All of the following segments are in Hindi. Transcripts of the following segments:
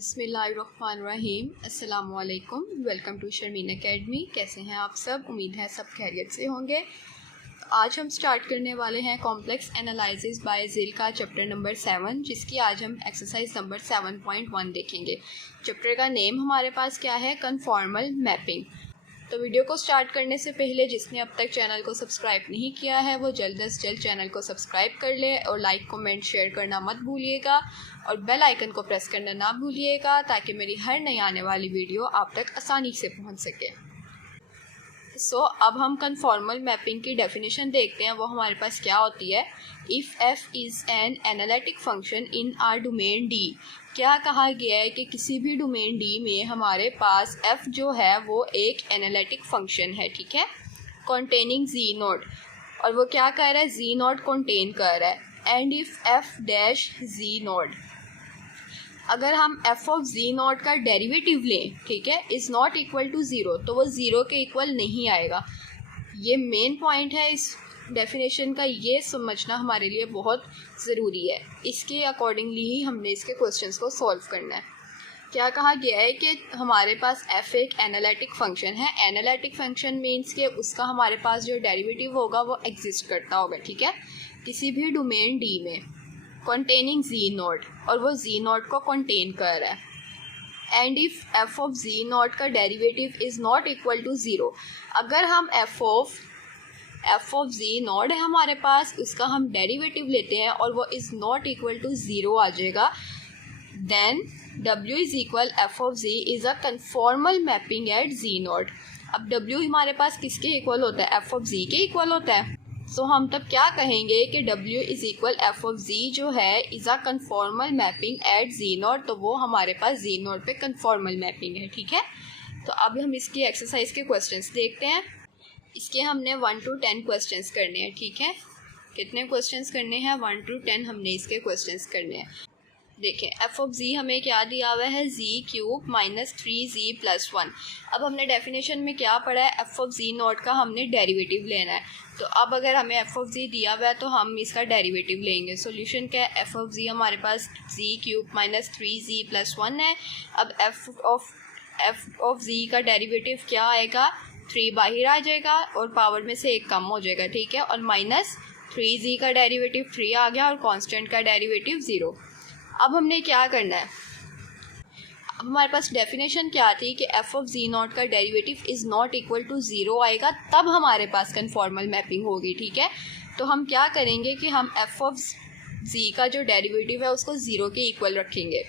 बिस्मिल्लाहिर्रहमानिर्रहीम। अस्सलाम वालेकुम। Welcome to Sharmeen academy. कैसे हैं आप सब? उम्मीद है सब खैरियत से होंगे। तो आज हम स्टार्ट करने वाले हैं कॉम्प्लेक्स एनालिसिस बाय ज़िल का चैप्टर नंबर 7, जिसकी आज हम एक्सरसाइज नंबर 7.1 देखेंगे। चैप्टर का नेम हमारे पास क्या है? Conformal mapping. तो वीडियो को स्टार्ट करने से पहले जिसने अब तक चैनल को सब्सक्राइब नहीं किया है वो जल्द से जल्द चैनल को सब्सक्राइब कर ले और लाइक कमेंट शेयर करना मत भूलिएगा और बेल आइकन को प्रेस करना ना भूलिएगा ताकि मेरी हर नई आने वाली वीडियो आप तक आसानी से पहुंच सके। अब हम कन्फॉर्मल मैपिंग की डेफिनेशन देखते हैं। वो हमारे पास क्या होती है? If f is an analytic function in are domain D। क्या कहा गया है कि किसी भी डोमेन D में हमारे पास f जो है वो एक एनालिटिक फंक्शन है, ठीक है, कंटेनिंग z नोट। और वो क्या कह रहा है? z नोट कंटेन कर रहा है। And if f dash z naught, अगर हम f ऑफ z नॉट का डेरिवेटिव लें, ठीक है, is not equal to zero, तो वो ज़ीरो के इक्वल नहीं आएगा। ये मेन पॉइंट है इस डेफिनेशन का, ये समझना हमारे लिए बहुत ज़रूरी है। इसके अकॉर्डिंगली ही हमने इसके क्वेश्चंस को सॉल्व करना है। क्या कहा गया है कि हमारे पास f एक एनालिटिक फंक्शन है। एनालिटिक फंक्शन मीन्स के उसका हमारे पास जो डेरिवेटिव होगा वो एग्जिस्ट करता होगा, ठीक है, किसी भी डोमेन D में, कंटेनिंग z नोट, और वो z नोट को कंटेन कर रहा है। And if f of z naught का derivative is not equal to zero, अगर हम f ऑफ z नॉट है हमारे पास, उसका हम डेरिवेटिव लेते हैं और वो is not equal to zero आ जाएगा, then w is equal f of z is a conformal mapping at z naught. अब w हमारे पास किसके इक्वल होता है? f ऑफ z के इक्वल होता है। सो हम तब क्या कहेंगे कि w is equal f of z जो है is a conformal mapping at z naught, तो वो हमारे पास z नॉट पे कन्फॉर्मल मैपिंग है, ठीक है। तो अब हम इसकी एक्सरसाइज के क्वेश्चंस देखते हैं। इसके हमने 1 to 10 क्वेश्चंस करने हैं, ठीक है। कितने क्वेश्चंस करने हैं? 1 to 10 हमने इसके क्वेश्चंस करने हैं। देखें, f ऑफ z हमें क्या दिया हुआ है? z cube minus 3z plus 1। अब हमने डेफिनेशन में क्या पढ़ा है? f ऑफ z नॉट का हमने डेरिवेटिव लेना है। तो अब अगर हमें f ऑफ z दिया हुआ है तो हम इसका डेरिवेटिव लेंगे। सॉल्यूशन क्या है? f ऑफ z हमारे पास z cube minus 3z plus 1 है। अब f ऑफ z का डेरिवेटिव क्या आएगा? 3 बाहर आ जाएगा और पावर में से 1 कम हो जाएगा, ठीक है, और माइनस 3z का डेरिवेटिव 3 आ गया और कांस्टेंट का डेरिवेटिव 0। अब हमने क्या करना है? अब हमारे पास डेफिनेशन क्या थी कि f ऑफ z नॉट का derivative is not equal to zero आएगा, तब हमारे पास कन्फॉर्मल मैपिंग होगी, ठीक है। तो हम क्या करेंगे कि हम f ऑफ z का जो डेरिवेटिव है उसको ज़ीरो के इक्वल रखेंगे।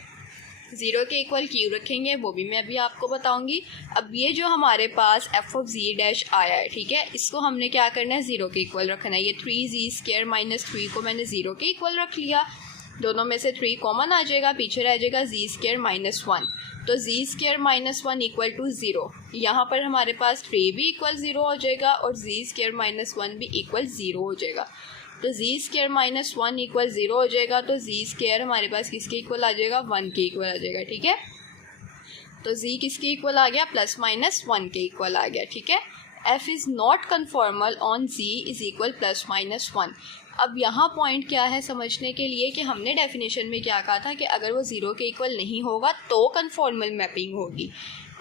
ज़ीरो के इक्वल क्यों रखेंगे वो भी मैं अभी आपको बताऊंगी। अब ये जो हमारे पास f ऑफ z डैश आया है, ठीक है, इसको हमने क्या करना है? ज़ीरो के इक्वल रखना है। ये 3z स्क्वायर माइनस 3 को मैंने ज़ीरो के इक्वल रख लिया। दोनों में से 3 कॉमन आ जाएगा, पीछे रह जाएगा z स्क्वायर माइनस 1। तो z square minus 1 equal to zero. यहाँ पर हमारे पास 3 भी इक्वल ज़ीरो हो जाएगा और z स्क्वायर माइनस 1 भी इक्वल ज़ीरो हो जाएगा। तो z square minus 1 equal zero हो जाएगा, तो z स्क्वायर हमारे पास किसके इक्वल आ जाएगा? 1 के इक्वल आ जाएगा, ठीक है। तो z किसके इक्वल आ गया? प्लस माइनस 1 के इक्वल आ गया, ठीक है। f is not conformal on z is equal plus minus 1। अब यहाँ पॉइंट क्या है समझने के लिए कि हमने डेफिनेशन में क्या कहा था कि अगर वो ज़ीरो के इक्वल नहीं होगा तो कन्फॉर्मल मैपिंग होगी,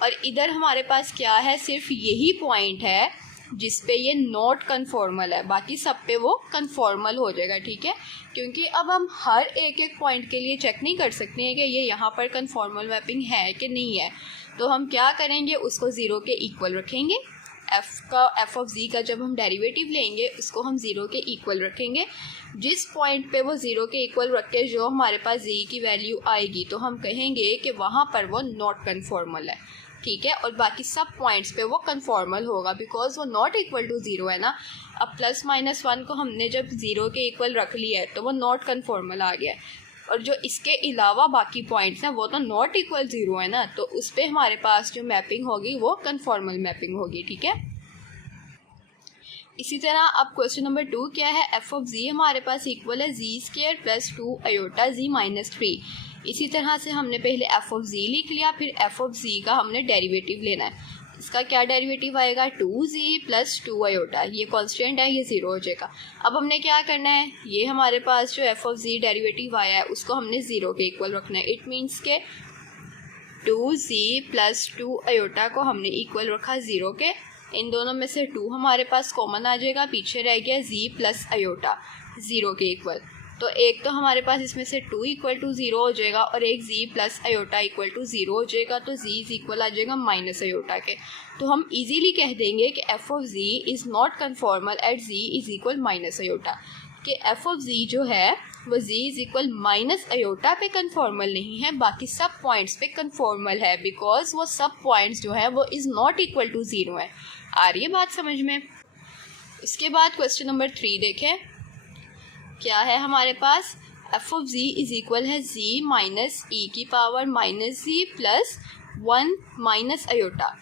और इधर हमारे पास क्या है? सिर्फ यही पॉइंट है जिस पे ये नॉट कन्फॉर्मल है, बाकी सब पे वो कन्फॉर्मल हो जाएगा, ठीक है। क्योंकि अब हम हर एक पॉइंट के लिए चेक नहीं कर सकते हैं कि ये यहाँ पर कन्फॉर्मल मैपिंग है कि नहीं है। तो हम क्या करेंगे? उसको ज़ीरो के इक्वल रखेंगे। f ऑफ z का जब हम डेरिवेटिव लेंगे उसको हम ज़ीरो के इक्वल रखेंगे। जिस पॉइंट पे वो ज़ीरो के इक्वल रख के जो हमारे पास z की वैल्यू आएगी तो हम कहेंगे कि वहाँ पर वो नॉट कन्फॉर्मल है, ठीक है, और बाकी सब पॉइंट्स पे वो कन्फॉर्मल होगा बिकॉज वो नॉट इक्वल टू ज़ीरो है ना। अब प्लस माइनस 1 को हमने जब ज़ीरो के इक्वल रख लिया है तो वो नॉट कन्फॉर्मल आ गया है, और जो इसके अलावा बाकी पॉइंट्स हैं वो तो नॉट इक्वल ज़ीरो है ना, तो उस पर हमारे पास जो मैपिंग होगी वो कन्फॉर्मल मैपिंग होगी, ठीक है। इसी तरह अब क्वेश्चन नंबर 2 क्या है? f ऑफ z हमारे पास इक्वल है z square plus 2 iota z minus 3। इसी तरह से हमने पहले f ऑफ z लिख लिया, फिर f ऑफ z का हमने डेरिवेटिव लेना है। इसका क्या डेरिवेटिव आएगा? 2z प्लस 2 आयोटा, ये कांस्टेंट है, ये ज़ीरो हो जाएगा। अब हमने क्या करना है? ये हमारे पास जो f ऑफ z डेरिवेटिव आया है उसको हमने ज़ीरो के इक्वल रखना है। इट मीन्स के 2z प्लस 2 आयोटा को हमने इक्वल रखा 0 के। इन दोनों में से 2 हमारे पास कॉमन आ जाएगा, पीछे रह गया z प्लस आयोटा 0 के इक्वल। तो एक तो हमारे पास इसमें से 2 इक्वल टू 0 हो जाएगा और एक z plus iota equal to 0 हो जाएगा, तो z इज इक्वल आ जाएगा माइनस आयोटा के। तो हम इजीली कह देंगे कि f of z is not conformal at z is equal minus iota, कि f ऑफ z जो है वो z is equal minus iota पे कन्फॉर्मल नहीं है, बाकी सब पॉइंट्स पे कन्फॉर्मल है, बिकॉज वो सब पॉइंट्स जो है वो इज़ नॉट इक्वल टू 0 है। आ रही है बात समझ में। इसके बाद क्वेश्चन नंबर 3 देखें, क्या है हमारे पास, f of z is equal है z माइनस e की power minus z plus 1 minus iota.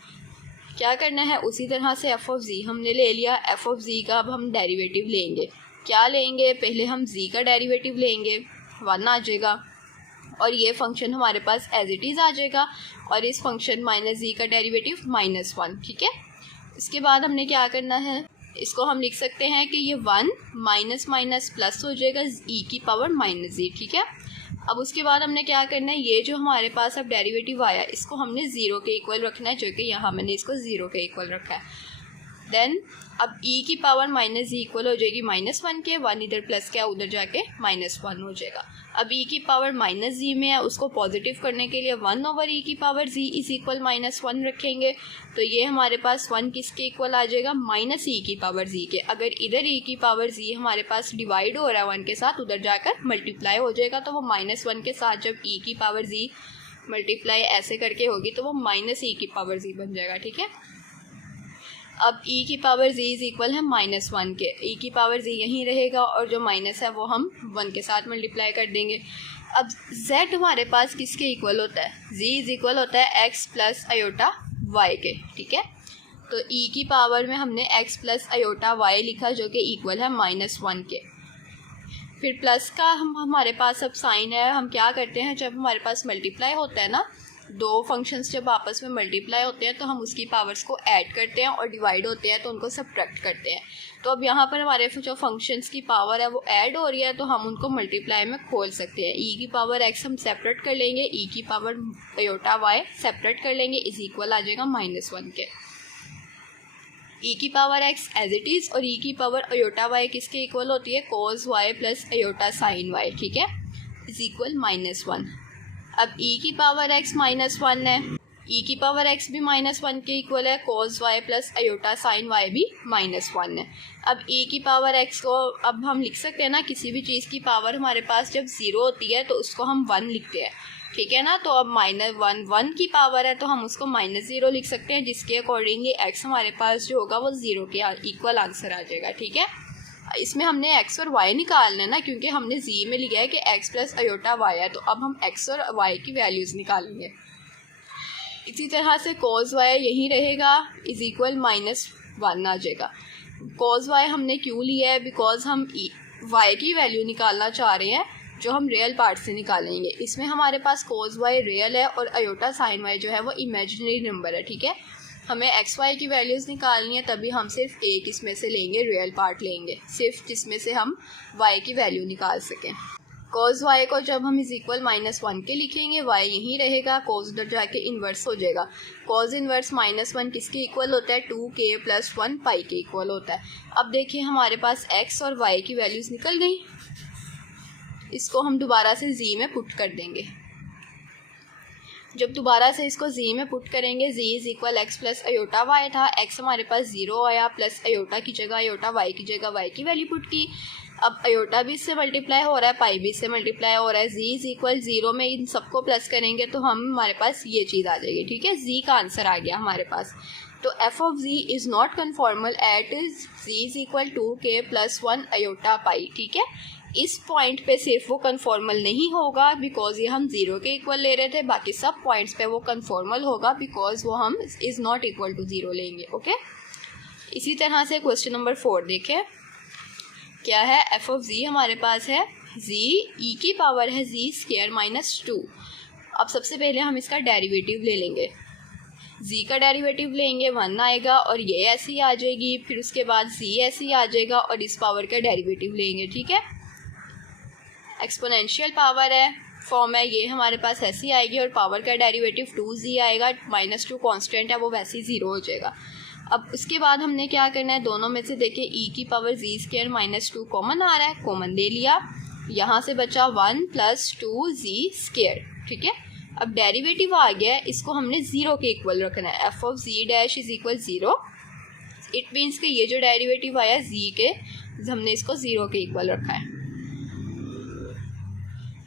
क्या करना है, उसी तरह से f ऑफ z हमने ले लिया, f ऑफ z का अब हम डेरिवेटिव लेंगे। क्या लेंगे, पहले हम z का डेरिवेटिव लेंगे, 1 आ जाएगा और ये फंक्शन हमारे पास एज इट इज़ आ जाएगा, और इस फंक्शन माइनस z का डेरिवेटिव -1, ठीक है। इसके बाद हमने क्या करना है, इसको हम लिख सकते हैं कि ये 1 माइनस माइनस प्लस हो जाएगा e की पावर माइनस z, ठीक है। अब उसके बाद हमने क्या करना है, ये जो हमारे पास अब डेरिवेटिव आया इसको हमने 0 के इक्वल रखना है, जो कि यहाँ मैंने इसको 0 के इक्वल रखा है। देन अब e की पावर माइनस z इक्वल हो जाएगी -1 के, 1 इधर प्लस क्या उधर जाके -1 हो जाएगा। अब e की पावर माइनस z में है, उसको पॉजिटिव करने के लिए 1 ओवर e की पावर z इज इक्वल -1 रखेंगे, तो ये हमारे पास 1 किसके इक्वल आ जाएगा, माइनस e की पावर z के। अगर इधर e की पावर z हमारे पास डिवाइड हो रहा है 1 के साथ, उधर जाकर मल्टीप्लाई हो जाएगा, तो वो -1 के साथ जब e की पावर z मल्टीप्लाई ऐसे करके होगी तो वो माइनस e की पावर z बन जाएगा, ठीक है। अब e की पावर z इज इक्वल है -1 के, e की पावर z यहीं रहेगा और जो माइनस है वो हम 1 के साथ मल्टीप्लाई कर देंगे। अब z हमारे पास किसके इक्वल होता है, z इज इक्वल होता है x प्लस आयोटा y के, ठीक है। तो e की पावर में हमने x प्लस आयोटा y लिखा, जो कि इक्वल है -1 के। फिर प्लस का हमारे पास अब साइन है, हम क्या करते हैं, जब हमारे पास मल्टीप्लाई होता है ना, दो फंक्शंस जब आपस में मल्टीप्लाई होते हैं तो हम उसकी पावर्स को ऐड करते हैं, और डिवाइड होते हैं तो उनको सब्ट्रैक्ट करते हैं। तो अब यहाँ पर हमारे जो फंक्शंस की पावर है वो ऐड हो रही है, तो हम उनको मल्टीप्लाई में खोल सकते हैं। e की पावर x हम सेपरेट कर लेंगे, e की पावर आयोटा y सेपरेट कर लेंगे, इज इक्वल आ जाएगा -1 के। e की power x as it is और e की पावर आयोटा y किसके इक्वल होती है, cos y plus iota sine y, ठीक है, इज इक्वल -1। अब e की पावर x -1 है, e की पावर x भी -1 के इक्वल है, cos y plus iota sine y भी -1 है। अब e की पावर x को अब हम लिख सकते हैं ना, किसी भी चीज़ की पावर हमारे पास जब 0 होती है तो उसको हम 1 लिखते हैं, ठीक है ना। तो अब -1 की पावर है तो हम उसको -0 लिख सकते हैं, जिसके अकॉर्डिंगली x हमारे पास जो होगा वो 0 के इक्वल आंसर आ जाएगा, ठीक है। इसमें हमने x और y निकालना है ना, क्योंकि हमने z में लिखा है कि x प्लस आयोटा y है, तो अब हम x और y की वैल्यूज़ निकालेंगे। इसी तरह से cos y यहीं रहेगा, इज इक्वल -1 आ जाएगा। cos y हमने क्यों लिया है, बिकॉज हम y की वैल्यू निकालना चाह रहे हैं, जो हम रियल पार्ट से निकालेंगे। इसमें हमारे पास cos y रियल है और आयोटा साइन y जो है वो इमेजिनरी नंबर है, ठीक है। हमें एक्स वाई की वैल्यूज़ निकालनी है, तभी हम सिर्फ एक इसमें से लेंगे, रियल पार्ट लेंगे, सिर्फ जिसमें से हम y की वैल्यू निकाल सकें। cos y को जब हम इज इक्वल -1 के लिखेंगे, y यहीं रहेगा, cos उधर जाके इन्वर्स हो जाएगा। cos इन्वर्स -1 किसके इक्वल होता है, 2k + 1 पाई के इक्वल होता है। अब देखिए हमारे पास x और y की वैल्यूज़ निकल गई, इसको हम दोबारा से z में पुट कर देंगे। जब दोबारा से इसको z में पुट करेंगे, z is equal x plus iota y था, x हमारे पास 0 आया, प्लस आयोटा की जगह आयोटा y की जगह y की वैल्यू पुट की। अब आयोटा भी इससे मल्टीप्लाई हो रहा है, पाई भी इससे मल्टीप्लाई हो रहा है, z इज इक्वल 0 में इन सबको प्लस करेंगे तो हमारे पास ये चीज़ आ जाएगी, ठीक है। z का आंसर आ गया हमारे पास। तो f of z is not conformal at z is equal 2k + 1 iota pi, ठीक है। इस पॉइंट पे सिर्फ वो कन्फॉर्मल नहीं होगा बिकॉज ये हम 0 के इक्वल ले रहे थे, बाकी सब पॉइंट्स पे वो कन्फॉर्मल होगा बिकॉज वो हम इज़ नॉट इक्वल टू 0 लेंगे, ओके। इसी तरह से क्वेश्चन नंबर 4 देखें, क्या है, f ऑफ z हमारे पास है z, e की पावर है z² - 2। अब सबसे पहले हम इसका डेरिवेटिव ले लेंगे, z का डेरिवेटिव लेंगे, 1 आएगा और ये ऐसी आ जाएगी, फिर उसके बाद z ऐसी आ जाएगा और इस पावर का डेरिवेटिव लेंगे, ठीक है। एक्सपोनेंशियल पावर है, फॉर्म है ये हमारे पास ऐसी आएगी और पावर का डेरिवेटिव 2z आएगा, -2 कांस्टेंट है वो वैसे ही 0 हो जाएगा। अब उसके बाद हमने क्या करना है, दोनों में से देखिए e की पावर z² -2 कॉमन आ रहा है, कॉमन ले लिया, यहाँ से बचा 1 + 2z², ठीक है। अब डेरिवेटिव आ गया है, इसको हमने 0 के इक्वल रखना है, f(z) = 0। इट मीन्स कि ये जो डेरिवेटिव आया z के, हमने इसको 0 के इक्वल रखा है।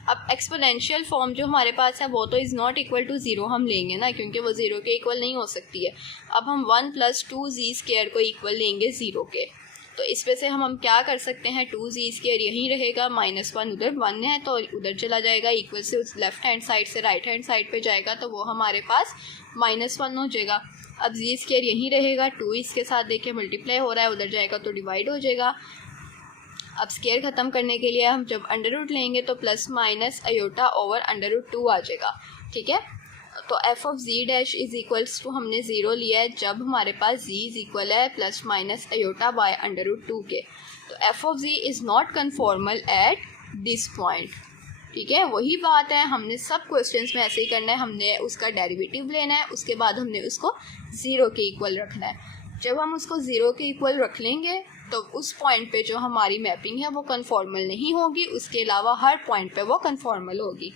अब एक्सपोनेंशियल फॉर्म जो हमारे पास है वो तो इज़ नॉट इक्वल टू 0 हम लेंगे ना, क्योंकि वो 0 के इक्वल नहीं हो सकती है। अब हम 1 + 2z² को इक्वल लेंगे 0 के, तो इस पे से हम क्या कर सकते हैं, 2z² यहीं रहेगा, -1 उधर 1 है तो उधर चला जाएगा, इक्वल से उस लेफ्ट हैंड साइड से राइट हैंड साइड पे जाएगा तो वो हमारे पास -1 हो जाएगा। अब z² यहीं रहेगा, 2 इसके साथ देखिए मल्टीप्लाई हो रहा है, उधर जाएगा तो डिवाइड हो जाएगा। अब स्केयर ख़त्म करने के लिए हम जब अंडर रूट लेंगे तो ± अयोटा ओवर √2 आ जाएगा, ठीक है। तो f(z) = हमने 0 लिया है जब हमारे पास z इक्वल है ± अयोटा बाय √2 के। तो f(z) is not conformal at this point, ठीक है। वही बात है, हमने सब क्वेश्चंस में ऐसे ही करना है, हमने उसका डेरिवेटिव लेना है, उसके बाद हमने उसको 0 के इक्वल रखना है। जब हम उसको 0 के इक्वल रख लेंगे तो उस पॉइंट पे जो हमारी मैपिंग है वो कन्फॉर्मल नहीं होगी, उसके अलावा हर पॉइंट पे वो कन्फॉर्मल होगी।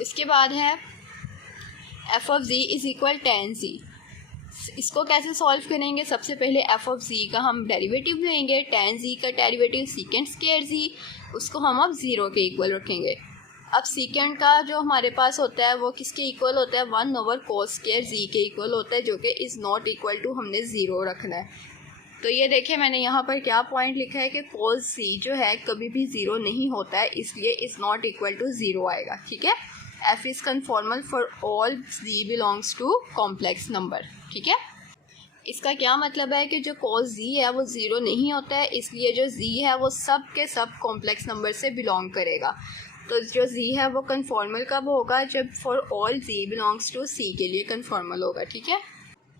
इसके बाद है f(z) = tan z। इसको कैसे सॉल्व करेंगे, सबसे पहले f(z) का हम डेरिवेटिव लेंगे, tan z का डेरिवेटिव sec² z, उसको हम अब 0 के इक्वल रखेंगे। अब सेकेंड का जो हमारे पास होता है वो किसके इक्वल होता है, 1/cos² z के इक्वल होता है, जो कि इज़ नॉट इक्वल टू हमने 0 रखना है। तो ये देखिए मैंने यहाँ पर क्या पॉइंट लिखा है कि cos z जो है कभी भी 0 नहीं होता है, इसलिए इज़ नॉट इक्वल टू 0 आएगा, ठीक है। f is conformal for all z belongs to complex number, ठीक है। इसका क्या मतलब है कि जो cos z है वो 0 नहीं होता है, इसलिए जो z है वो सब के सब कॉम्प्लेक्स नंबर से बिलोंग करेगा। तो जो z है वो कन्फॉर्मल कब होगा, जब for all z belongs to c के लिए कन्फॉर्मल होगा, ठीक है।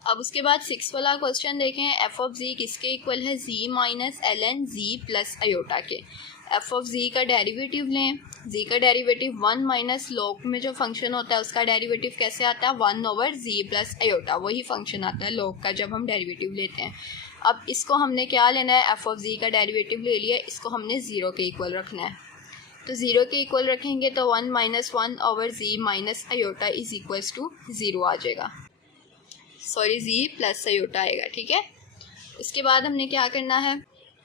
अब उसके बाद 6 वाला क्वेश्चन देखें, f(z) किसके इक्वल है, z - ln z plus iota के। f(z) का डेरिवेटिव लें, z का डेरिवेटिव 1 - log में जो फंक्शन होता है उसका डेरिवेटिव कैसे आता है, 1/z प्लस अयोटा, वही फंक्शन आता है log का जब हम डेरिवेटिव लेते हैं। अब इसको हमने क्या लेना है, f(z) का डेरिवेटिव ले लिया, इसको हमने 0 के इक्वल रखना है। तो 0 के इक्वल रखेंगे तो 1 - 1/z minus iota is equals to 0 आ जाएगा, सॉरी z प्लस अयोटा आएगा, ठीक है। इसके बाद हमने क्या करना है,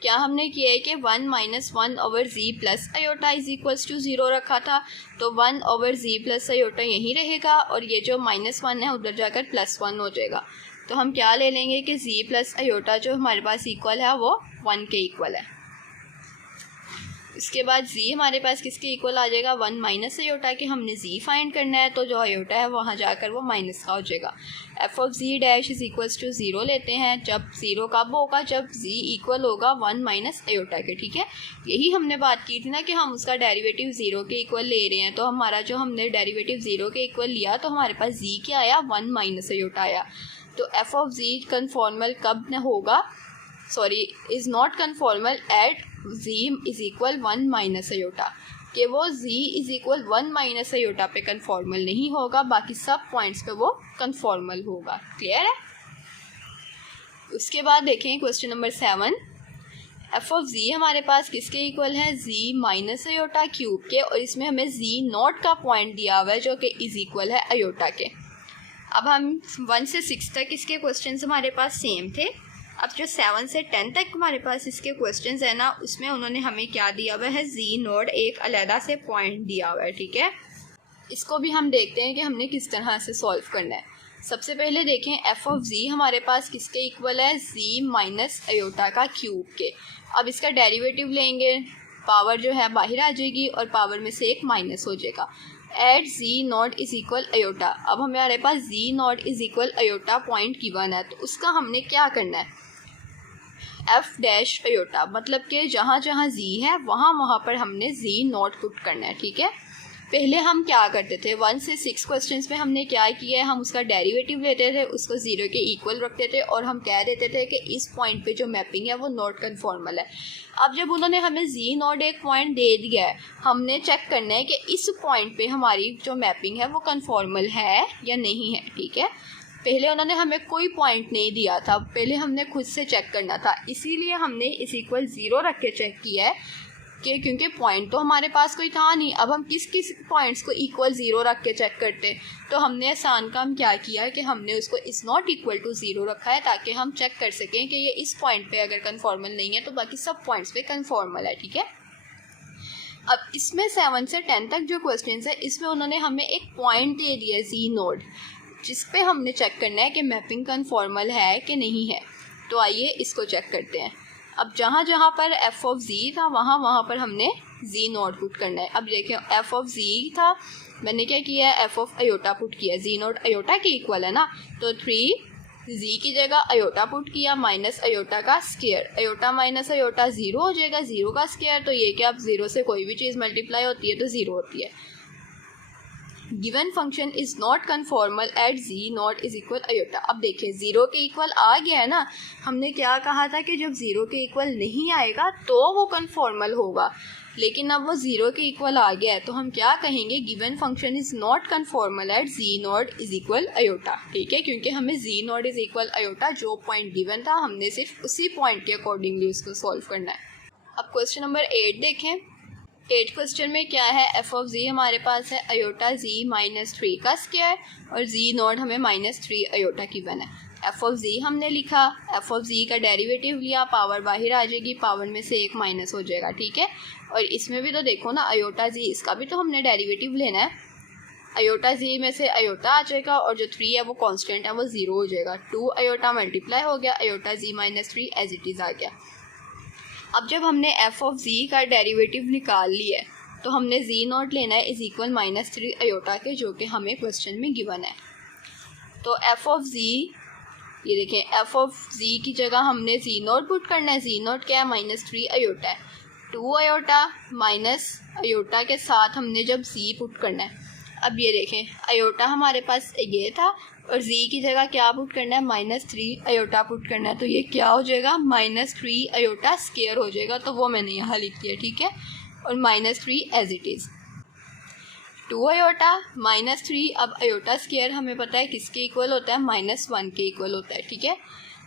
क्या हमने किया है कि 1 - 1/z plus iota is equals to 0 रखा था, तो 1/z प्लस अयोटा यहीं रहेगा और ये जो -1 है उधर जाकर +1 हो जाएगा। तो हम क्या ले लेंगे कि z प्लस अयोटा जो हमारे पास इक्वल है वो 1 के इक्वल है। इसके बाद z हमारे पास किसके इक्वल आ जाएगा, 1 माइनस अयोटा के। हमने z फाइंड करना है तो जो अयोटा है वहाँ जाकर वो माइनस का हो जाएगा। f(z) इज इक्वल्स टू 0 लेते हैं, जब 0 कब होगा, जब z इक्वल होगा 1 माइनस अयोटा के, ठीक है। यही हमने बात की थी ना कि हम उसका डेरिवेटिव 0 के इक्वल ले रहे हैं, तो हमारा जो हमने डेरिवेटिव 0 के इक्वल लिया तो हमारे पास z क्या आया, 1 माइनस अयोटा आया। तो f(z) कन्फॉर्मल कब न होगा, sorry is not conformal at z is equal 1 minus iota, कि वो z is equal 1 minus iota पे कन्फॉर्मल नहीं होगा, बाकी सब पॉइंट्स पे वो कन्फॉर्मल होगा। क्लियर है। उसके बाद देखें क्वेश्चन नंबर 7, f(z) हमारे पास किसके इक्वल है, z माइनस अयोटा क्यूब के, और इसमें हमें z नॉट का पॉइंट दिया हुआ है जो कि इज इक्वल है अयोटा के। अब हम 1 से 6 तक इसके क्वेश्चन हमारे पास सेम थे। अब जो 7 से 10 तक हमारे पास इसके क्वेश्चंस है ना, उसमें उन्होंने हमें क्या दिया हुआ है, z नोड एक अलग से पॉइंट दिया हुआ है, ठीक है। इसको भी हम देखते हैं कि हमने किस तरह से सॉल्व करना है। सबसे पहले देखें f(z) हमारे पास किसके इक्वल है, z माइनस अयोटा का क्यूब के। अब इसका डेरिवेटिव लेंगे, पावर जो है बाहर आ जाएगी और पावर में से एक माइनस हो जाएगा। At z naught is equal iota, अब हमारे पास z naught is equal iota point given है, तो उसका हमने क्या करना है, f' अयोटा, मतलब कि जहाँ जहाँ z है वहाँ वहाँ पर हमने z नॉट पुट करना है, ठीक है। पहले हम क्या करते थे, 1 से 6 क्वेश्चंस में हमने क्या किया है, हम उसका डेरिवेटिव लेते थे, उसको 0 के इक्वल रखते थे और हम कह देते थे कि इस पॉइंट पे जो मैपिंग है वो नॉट कन्फॉर्मल है। अब जब उन्होंने हमें जी नॉट एक पॉइंट दे दिया है, हमने चेक करना है कि इस पॉइंट पे हमारी जो मैपिंग है वो कन्फॉर्मल है या नहीं है। ठीक है, पहले उन्होंने हमें कोई पॉइंट नहीं दिया था, पहले हमने खुद से चेक करना था, इसीलिए हमने इस इक्वल 0 रख के चेक किया है कि क्योंकि पॉइंट तो हमारे पास कोई था नहीं। अब हम किस किस पॉइंट्स को इक्वल 0 रख के चेक करते, तो हमने आसान काम क्या किया है कि हमने उसको इस नॉट इक्वल टू 0 रखा है ताकि हम चेक कर सकें कि ये इस पॉइंट पे अगर कन्फॉर्मल नहीं है तो बाकी सब पॉइंट्स पे कन्फॉर्मल है। ठीक है, अब इसमें 7 से 10 तक जो क्वेश्चन है इसमें उन्होंने हमें एक पॉइंट दे दिया जी नोड, जिस पे हमने चेक करना है कि मैपिंग कन्फॉर्मल है कि नहीं है। तो आइए इसको चेक करते हैं। अब जहाँ जहाँ पर एफ ऑफ जी था वहाँ पर हमने जी नॉट पुट करना है। अब देखिए एफ ऑफ जी था, मैंने क्या किया है, एफ ऑफ अयोटा पुट किया, जी नॉट अयोटा के इक्वल है ना, तो 3 जी की जगह अयोटा पुट किया माइनस अयोटा का स्क्वायर, अयोटा माइनस अयोटा 0 हो जाएगा, 0 का स्क्वायर तो ये कि अब 0 से कोई भी चीज़ मल्टीप्लाई होती है तो 0 होती है। Given function is not conformal at z naught is equal iota. अब देखिए 0 के इक्वल आ गया है ना, हमने क्या कहा था कि जब 0 के इक्वल नहीं आएगा तो वो कन्फॉर्मल होगा, लेकिन अब वो 0 के इक्वल आ गया है तो हम क्या कहेंगे, given function is not conformal at z naught is equal iota. ठीक है, क्योंकि हमें z naught is equal iota जो पॉइंट गिवन था हमने सिर्फ उसी पॉइंट के अकॉर्डिंगली उसको सॉल्व करना है। अब क्वेश्चन नंबर 8 देखें। 8 क्वेश्चन में क्या है, एफ ऑफ जी हमारे पास है अयोटा जी माइनस 3 का स्क्वायर और जी नॉट हमें माइनस 3 अयोटा गिवन है। एफ ऑफ जी हमने लिखा, एफ ऑफ जी का डेरिवेटिव लिया, पावर बाहर आ जाएगी, पावर में से एक माइनस हो जाएगा। ठीक है, और इसमें भी तो देखो ना अयोटा जी, इसका भी तो हमने डेरिवेटिव लेना है, अयोटा जी में से अयोटा आ जाएगा और जो 3 है वो कांस्टेंट है वो 0 हो जाएगा, 2 अयोटा मल्टीप्लाई हो गया, अयोटा जी माइनस 3 एज इट इज़ आ गया। अब जब हमने एफ ऑफ जी का डेरिवेटिव निकाल लिया है तो हमने जी नॉट लेना है इज इक्वल माइनस 3 अयोटा के, जो कि हमें क्वेश्चन में गिवन है। तो एफ ऑफ जी, ये देखें एफ ऑफ जी की जगह हमने जी नॉट पुट करना है, जी नॉट क्या है माइनस 3 अयोटा है, 2 अयोटा माइनस अयोटा के साथ हमने जब जी पुट करना है। अब ये देखें अयोटा हमारे पास ये था और जी की जगह क्या पुट करना है, माइनस 3 अयोटा पुट करना है, तो ये क्या हो जाएगा, माइनस 3 अयोटा स्क्वायर हो जाएगा, तो वो मैंने यहाँ लिख दिया। ठीक है, और minus 3 as it is, 2 iota minus 3, अब अयोटा स्क्वायर हमें पता है किसके इक्वल होता है, -1 के इक्वल होता है। ठीक है,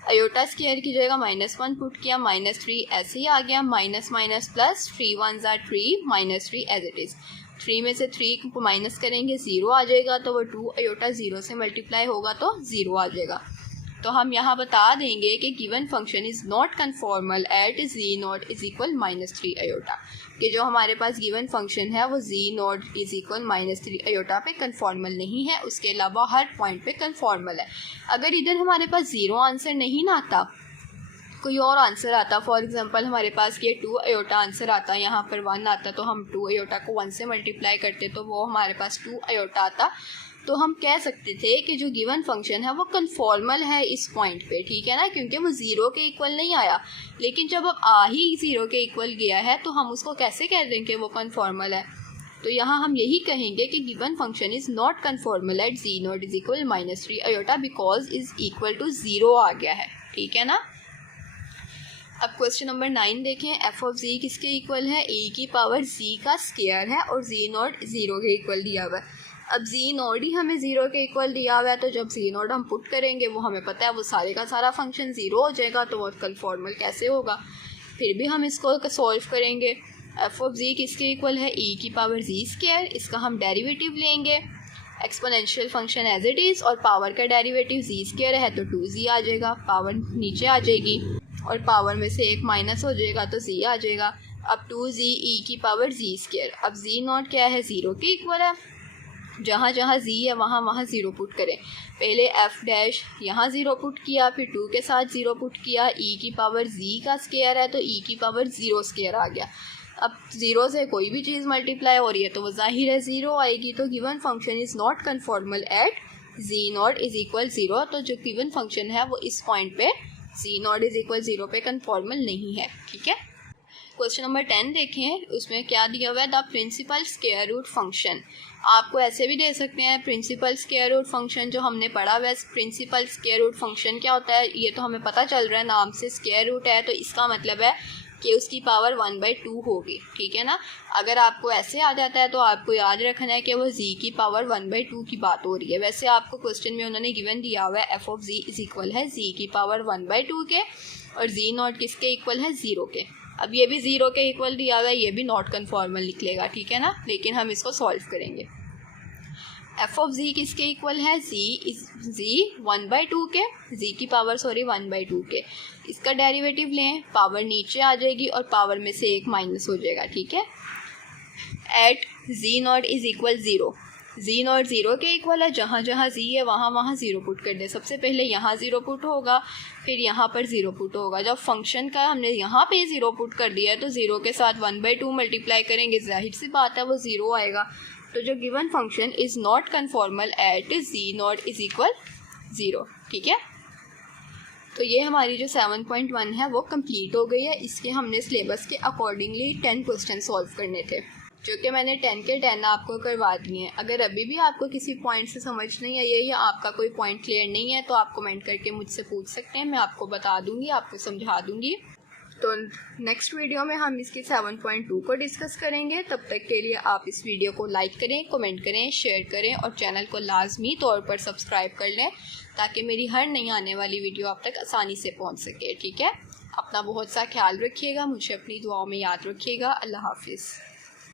अयोटा स्क्वायर की जगह -1 पुट किया, माइनस 3 ऐसे ही आ गया, माइनस माइनस प्लस, 3 1 ज़ा 3, माइनस 3 एज इट इज़, 3 में से 3 को माइनस करेंगे 0 आ जाएगा, तो वो 2 अयोटा 0 से मल्टीप्लाई होगा तो 0 आ जाएगा। तो हम यहाँ बता देंगे कि given function is not conformal at z naught is equal -3 iota, कि जो हमारे पास गिवन फंक्शन है वो z naught is equal -3 iota पे कन्फॉर्मल नहीं है, उसके अलावा हर पॉइंट पे कन्फॉर्मल है। अगर इधर हमारे पास 0 आंसर नहीं ना आता, कोई और आंसर आता, फॉर एग्जांपल हमारे पास ये 2 अयोटा आंसर आता, यहाँ पर 1 आता, तो हम 2 अयोटा को 1 से मल्टीप्लाई करते तो वो हमारे पास 2 अयोटा आता, तो हम कह सकते थे कि जो गिवन फंक्शन है वो कन्फॉर्मल है इस पॉइंट पे। ठीक है ना, क्योंकि वो 0 के इक्वल नहीं आया, लेकिन जब अब आ ही 0 के इक्वल गया है तो हम उसको कैसे कह दें कि वो कन्फॉर्मल है। तो यहाँ हम यही कहेंगे कि given function is not conformal at z naught is equal -3 iota because is equal to 0 आ गया है। ठीक है ना, अब क्वेश्चन नंबर 9 देखें। एफ ऑफ जी किसके इक्वल है, ए की पावर जी का स्क्वायर है और जी नॉट 0 के इक्वल दिया हुआ है। अब जी नॉट ही हमें 0 के इक्वल दिया हुआ है, तो जब जी नॉट हम पुट करेंगे वो हमें पता है वो सारे का सारा फंक्शन 0 हो जाएगा, तो वो कन्फॉर्मल कैसे होगा। फिर भी हम इसको सॉल्व करेंगे। एफ ऑफ जी किसके इक्वल है, ए की पावर जी स्क्वायर, इसका हम डेरिवेटिव लेंगे, exponential function as it is, और पावर का डेरिवेटिव जी स्क्वायर है तो 2z आ जाएगा, पावर नीचे आ जाएगी और पावर में से एक माइनस हो जाएगा तो z आ जाएगा। अब 2z e की पावर जी स्क्वायर, अब जी नॉट क्या है, 0 के इक्वल है, जहाँ जहाँ z है वहाँ वहाँ 0 पुट करें। पहले f डैश यहाँ 0 पुट किया, फिर 2 के साथ 0 पुट किया, e की पावर z का स्क्वायर है तो e की पावर 0 स्क्वायर आ गया। अब 0 से कोई भी चीज़ मल्टीप्लाई हो रही है तो वो जाहिर है 0 आएगी, तो given function is not conformal at z naught is equal 0, तो जो गिवन फंक्शन है वो इस पॉइंट पे जी नॉट इज इक्वल 0 पे कन्फॉर्मल नहीं है। ठीक है, क्वेश्चन नंबर 10 देखें, उसमें क्या दिया हुआ है, the principal square root function. आपको ऐसे भी दे सकते हैं प्रिंसिपल स्क्वायर रूट फंक्शन, जो हमने पढ़ा हुआ है प्रिंसिपल स्क्वायर रूट फंक्शन क्या होता है ये तो हमें पता चल रहा है, नाम से स्क्वायर रूट है तो इसका मतलब है कि उसकी पावर 1/2 होगी, ठीक है ना। अगर आपको ऐसे आ जाता है तो आपको याद रखना है कि वो z की पावर 1/2 की बात हो रही है। वैसे आपको क्वेश्चन में उन्होंने गिवन दिया हुआ है f of z is equal है z की पावर 1/2 के, और z नॉट किसके इक्वल है, 0 के। अब ये भी 0 के इक्वल दिया हुआ है, ये भी नॉट कन्फॉर्मल निकलेगा, ठीक है ना, लेकिन हम इसको सॉल्व करेंगे। f ऑफ z किसके इक्वल है, z 1/2 के, z की पावर 1/2 के। इसका डेरिवेटिव लें, पावर नीचे आ जाएगी और पावर में से एक माइनस हो जाएगा, ठीक है। At z naught is equal 0, z naught 0 के इक्वल है, जहाँ जहाँ z है वहाँ वहाँ 0 पुट कर दे। सबसे पहले यहाँ 0 पुट होगा, फिर यहाँ पर 0 पुट होगा। जब फंक्शन का हमने यहाँ पे 0 पुट कर दिया है तो 0 के साथ 1/2 मल्टीप्लाई करेंगे, जाहिर सी बात है वो 0 आएगा। तो जो given function is not conformal at z naught is equal 0, ठीक है। तो ये हमारी जो 7.1 है वो कंप्लीट हो गई है। इसके हमने सिलेबस के अकॉर्डिंगली 10 क्वेश्चन सॉल्व करने थे, जो कि मैंने 10 के 10 आपको करवा दिए हैं। अगर अभी भी आपको किसी पॉइंट से समझ नहीं आई है या आपका कोई पॉइंट क्लियर नहीं है तो आप कमेंट करके मुझसे पूछ सकते हैं, मैं आपको बता दूंगी, आपको समझा दूंगी। तो नेक्स्ट वीडियो में हम इसकी 7.2 को डिस्कस करेंगे। तब तक के लिए आप इस वीडियो को लाइक करें, कमेंट करें, शेयर करें और चैनल को लाजमी तौर पर सब्सक्राइब कर लें ताकि मेरी हर नई आने वाली वीडियो आप तक आसानी से पहुंच सके, ठीक है। अपना बहुत सा ख्याल रखिएगा, मुझे अपनी दुआओं में याद रखिएगा। अल्लाह हाफिज़।